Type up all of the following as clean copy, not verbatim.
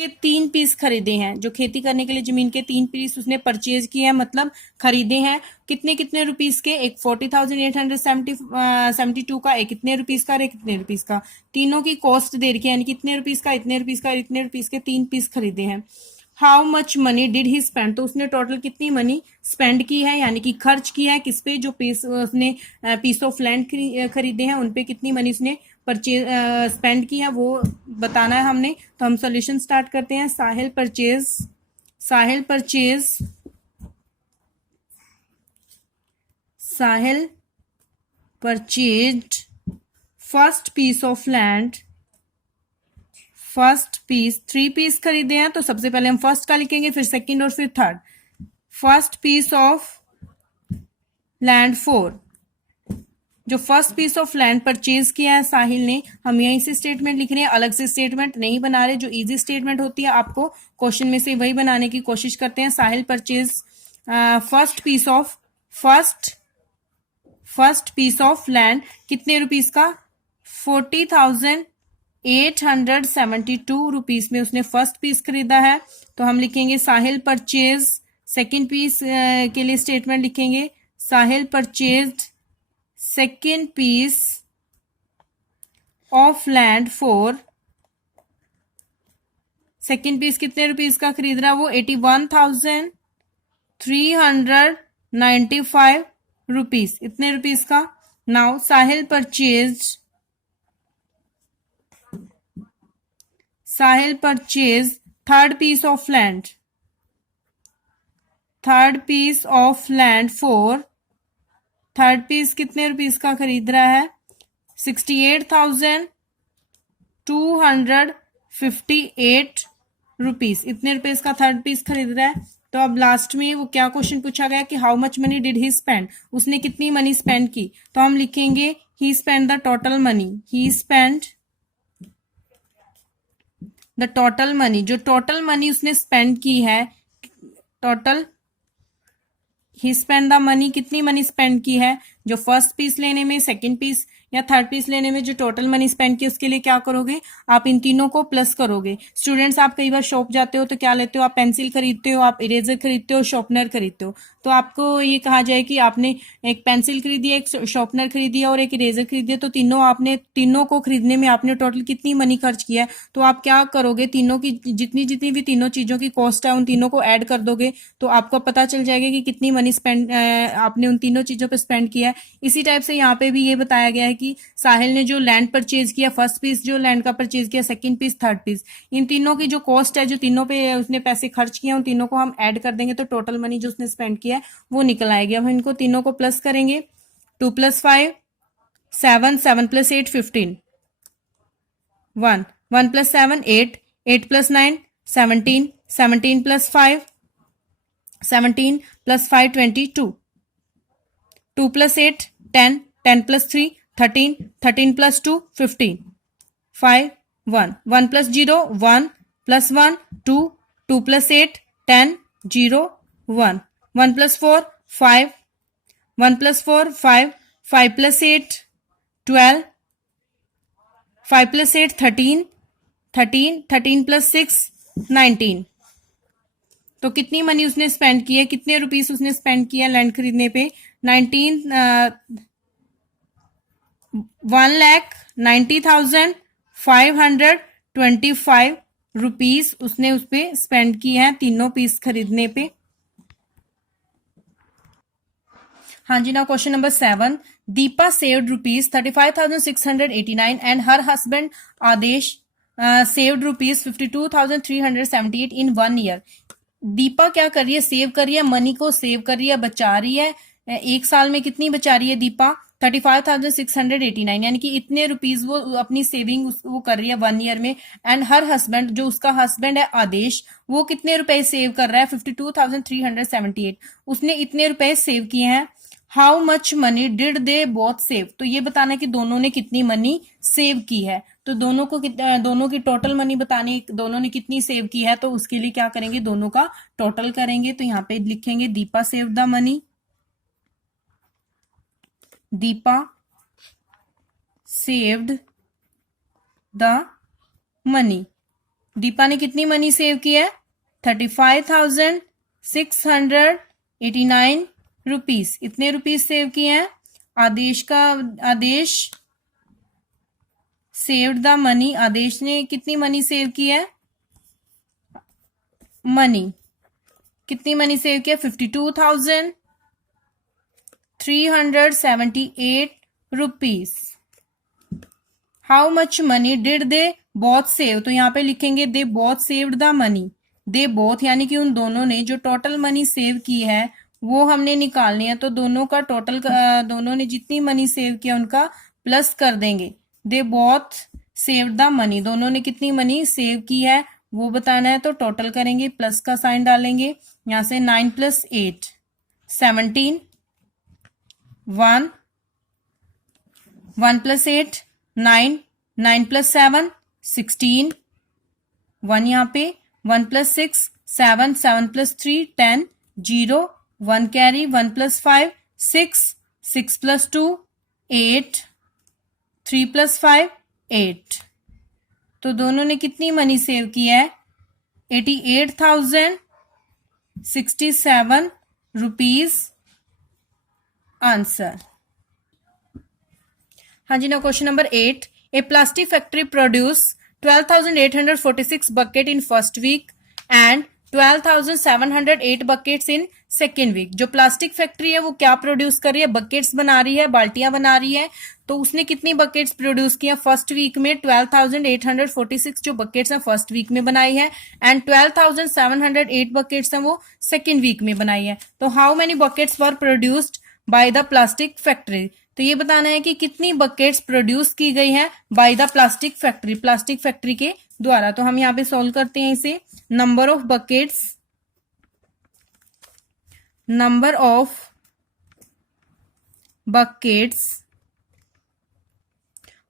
के 3 पीस खरीदे हैं, जो खेती करने के लिए जमीन के 3 पीस उसने परचेज किए हैं, मतलब खरीदे हैं। कितने कितने रुपीस के? एक 40,872 का, एक कितने रुपीस का और एक कितने रुपीस का। तीनों की कॉस्ट दे रखी है, यानी कितने रुपीस का, इतने रुपीस का, इतने रुपीस के 3 पीस खरीदे हैं। How much money did he spend, तो उसने टोटल कितनी मनी स्पेंड की है, यानी कि खर्च किया है किस पे, जो पीस उसने पीस ऑफ लैंड खरीदे हैं उन पे कितनी मनी उसने परचेज स्पेंड की है, वो बताना है हमने। तो हम सॉल्यूशन स्टार्ट करते हैं। Sahil purchase purchased first piece of land, first piece, 3 piece खरीदे हैं तो सबसे पहले हम फर्स्ट का लिखेंगे, फिर सेकंड और फिर third. First piece of land 4, जो first piece of land purchase किया है साहिल ने, हम यहीं से स्टेटमेंट लिख रहे हैं, अलग से स्टेटमेंट नहीं बना रहे। जो इजी स्टेटमेंट होती है आपको क्वेश्चन में से वही बनाने की कोशिश करते हैं। Sahil purchase first piece of land कितने रुपीस का? 40,872 रुपीस में उसने फर्स्ट पीस खरीदा है। तो हम लिखेंगे साहिल परचेज, सेकेंड पीस के लिए स्टेटमेंट लिखेंगे, Sahil purchased second piece of land for, second piece कितने रुपीस का खरीद रहा है वो? 81,395 रुपीस, इतने रुपीस का। Now Sahil purchase third piece of land for, third piece कितने रुपीस का खरीद रहा है? 68,258 रुपीस, इतने रुपीस का थर्ड पीस खरीद रहा है। तो अब लास्ट में वो क्या क्वेश्चन पूछा गया कि how much money did he spend, उसने कितनी मनी स्पेंड की। तो हम लिखेंगे he spend the total money, he spend the total money, जो टोटल मनी उसने स्पेंड की है, total he spend the money, कितनी मनी स्पेंड की है, जो फर्स्ट पीस लेने में, सेकंड पीस या थर्ड पीस लेने में जो टोटल मनी स्पेंड की, उसके लिए क्या करोगे आप? इन तीनों को प्लस करोगे। स्टूडेंट्स, आप कई बार शॉप जाते हो तो क्या लेते हो आप? पेंसिल खरीदते हो, आप इरेजर खरीदते हो, शॉर्पनर खरीदते हो। तो आपको ये कहा जाए कि आपने एक पेंसिल खरीदी है, एक शॉर्पनर खरीदी है और एक इरेजर खरीदी है, तो तीनों को खरीदने में आपने टोटल कितनी मनी खर्च किया है। तो आप क्या करोगे, तीनों की जितनी जितनी भी तीनों चीजों की कॉस्ट है उन तीनों को ऐड कर दोगे, तो आपको पता चल जाएगा कि कितनी मनी स्पेंड आपने उन तीनों चीजों पे स्पेंड किया है। इसी टाइप से यहाँ पे भी ये बताया गया है कि साहिल ने जो लैंड परचेज किया, फर्स्ट पीस जो लैंड का परचेज किया, सेकंड पीस, थर्ड पीस, इन तीनों की जो कॉस्ट है, जो तीनों पे उसने पैसे खर्च किए, उन तीनों को हम ऐड कर देंगे तो टोटल मनी जो उसने स्पेंड किया है वो निकल आएगी। अब इनको तीनों को प्लस करेंगे, 2 + 5 7, 7 + 8 15, 1 1 + 7 8, 8 + 9 17, 17 + 5 17 + 5 22, 2 + 8 10, 10 + 3 13, 13 + 2 15, 5 1 1 + 0 1 + 1 2, 2 + 8 10 0 1 1 + 4 5, 1 + 4 5, 5 + 8 12, 5 + 8 13, 13 13 + 6 19। तो कितनी मनी उसने स्पेंड की है, कितने रुपीस उसने स्पेंड किया लैंड खरीदने पे? 1,90,525 रुपीस उसने उस पे स्पेंड किए हैं तीनों पीस खरीदने पे। हाँ जी, now question number 7। Deepa saved rupees 35,689 and her husband Adesh saved rupees 52,378 in 1 year. Deepa क्या कर रही है? सेव कर रही है, मनी को सेव कर रही है, बचा रही है। एक साल में कितनी बचा रही है दीपा? 35,689, यानी कि इतने रुपीज वो अपनी सेविंग वो कर रही है 1 ईयर में। एंड हर हस्बैंड, जो उसका हस्बैंड है आदेश, वो कितने रुपए सेव कर रहा है? 52,378, उसने इतने रुपए सेव किए हैं। How much money did they both save, तो ये बताना है कि दोनों ने कितनी मनी सेव की है। तो दोनों की टोटल मनी बतानी, दोनों ने कितनी सेव की है, तो उसके लिए क्या करेंगे, दोनों का टोटल करेंगे। तो यहाँ पे लिखेंगे Deepa save the money, Deepa saved the money. Deepa ने कितनी मनी सेव की है? 35,689 रुपीज। इतने रुपीज सेव किए हैं। आदेश सेव्ड द मनी, आदेश ने कितनी मनी सेव की है? मनी कितनी मनी सेव किया? 52,378 rupees. How much money did they both save? तो यहाँ पे लिखेंगे they both saved the money. They both यानी कि उन दोनों ने जो टोटल मनी सेव की है वो हमने निकालनी है, तो दोनों का टोटल, दोनों ने जितनी मनी सेव किया उनका प्लस कर देंगे। They both saved the money, दोनों ने कितनी मनी सेव की है वो बताना है, तो टोटल करेंगे, प्लस का साइन डालेंगे। यहां से 9 + 8 17, 1 + 8 9, 9 + 7 16, 1 यहाँ पे, 1 + 6 7, 7 + 3 10, 0 1 कैरी, 1 + 5 6, 6 + 2 8, 3 + 5 8। तो दोनों ने कितनी मनी सेव की है? 88,067 रुपीज आंसर। हाँ जी, now question number 8. A plastic factory produced 12,846 bucket in first week and 12,708 buckets in second week. जो प्लास्टिक फैक्ट्री है वो क्या प्रोड्यूस कर रही है? बकेट्स बना रही है, बाल्टियां बना रही है। तो उसने कितनी बकेट्स प्रोड्यूस किया फर्स्ट वीक में? 12,846 जो बकेट्स हैं फर्स्ट वीक में बनाई है, एंड 12,708 बकेट्स हैं वो सेकेंड वीक में बनाई है। तो how many buckets were produced by the plastic factory? तो ये बताना है कि कितनी बकेट्स प्रोड्यूस की गई हैं by the plastic factory, plastic factory के द्वारा। तो हम यहाँ पे सोल्व करते हैं इसे। Number of buckets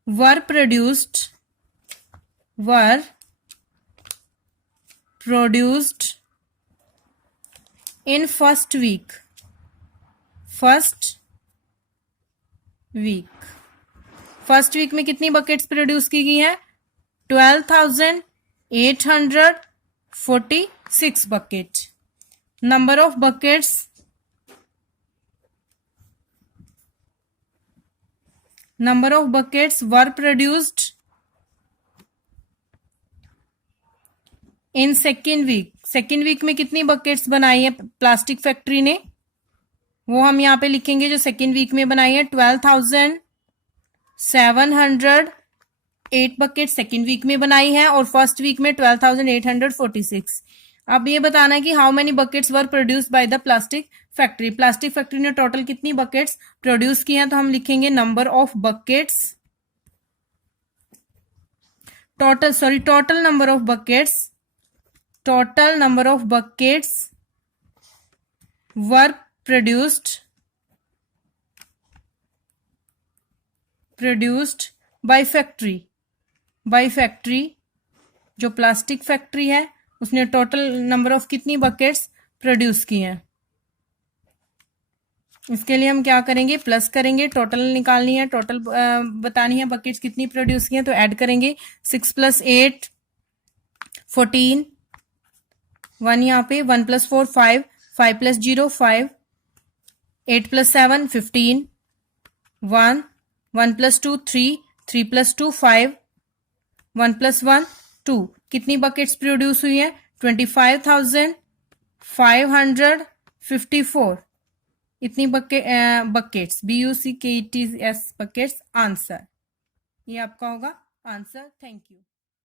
were produced in first week। First week में कितनी बकेट्स प्रोड्यूस की गई हैं? 12,846 bucket. Number of buckets were produced in second week में कितनी बकेट्स बनाई है प्लास्टिक फैक्ट्री ने? वो हम यहाँ पे लिखेंगे जो सेकेंड वीक में बनाई है। 12,708 बकेट सेकेंड वीक में बनाई है और फर्स्ट वीक में 12,846। अब ये बताना है कि how many buckets were produced by the plastic factory. Plastic factory ने टोटल कितनी बकेट्स प्रोड्यूस की हैं? तो हम लिखेंगे number of buckets, total number of buckets were produced by factory. जो प्लास्टिक फैक्ट्री है उसने टोटल नंबर ऑफ कितनी बकेट्स प्रोड्यूस की हैं? इसके लिए हम क्या करेंगे? प्लस करेंगे, टोटल निकालनी है, टोटल बतानी है बकेट्स कितनी प्रोड्यूस की हैं। तो ऐड करेंगे 6 + 8 14, 1 यहाँ पे, 1 + 4 5, 5 + 0 5, 8 + 7 15, 1 1 + 2 3, 3 + 2 5, 1 + 1 2। कितनी बकेट्स प्रोड्यूस हुई है? 25,554। इतनी बकेट्स BUCKETS बकेट्स आंसर। ये आपका होगा आंसर। Thank you.